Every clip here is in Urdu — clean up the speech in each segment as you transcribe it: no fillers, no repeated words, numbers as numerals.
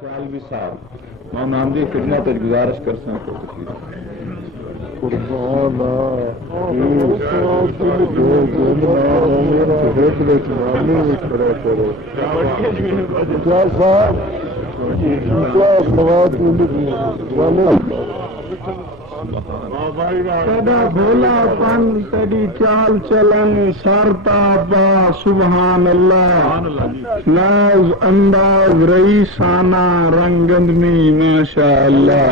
سالوی صاحب میں نام دی خدمت گزارش کر سکتا سدا بھولا پن تیری چال چلن سارتا با سبحان اللہ ناز انداز رئیسانہ رنگندنی ماشاء اللہ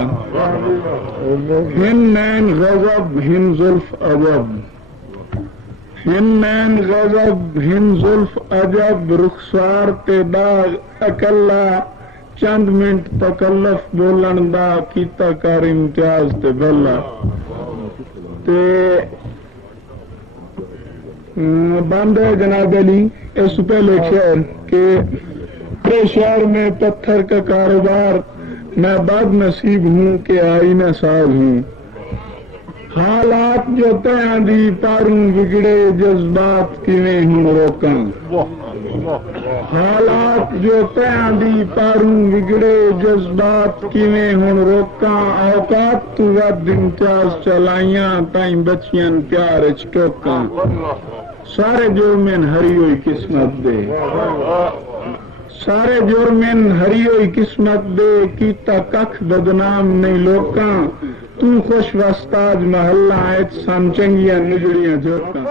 ہن نین غضب ہن زلف عجب ہن نین غضب ہن زلف عجب رخسار تے داغ اکلا چند منٹ تکلف بولن دا کیتا کار امتیاز تے بلا تے بند ہے جناب علی اس پہلے شعر کہ میرے شہر میں پتھر کا کاروبار میں بد نصیب ہوں کہ آئینہ ساز ہوں حالات جو تیاں دی پاروں بگڑے جذبات کیویں ہن روکاں حالات جو تیاں دی پاروں بگڑے جذبات کیویں ہن روکاں اوقات تو ود امتیاز چلائیاں تائیں بچیاں پیار اچ ٹوکاں سارے جرمن ہری ہوئی قسمت دے سارے جرمن ہری ہوئی قسمت دے کیتا ککھ بدنام نہیں لوکاں تو خوش وستاج محلہ ایت سن چنگیاں نجڑیاں جوکاں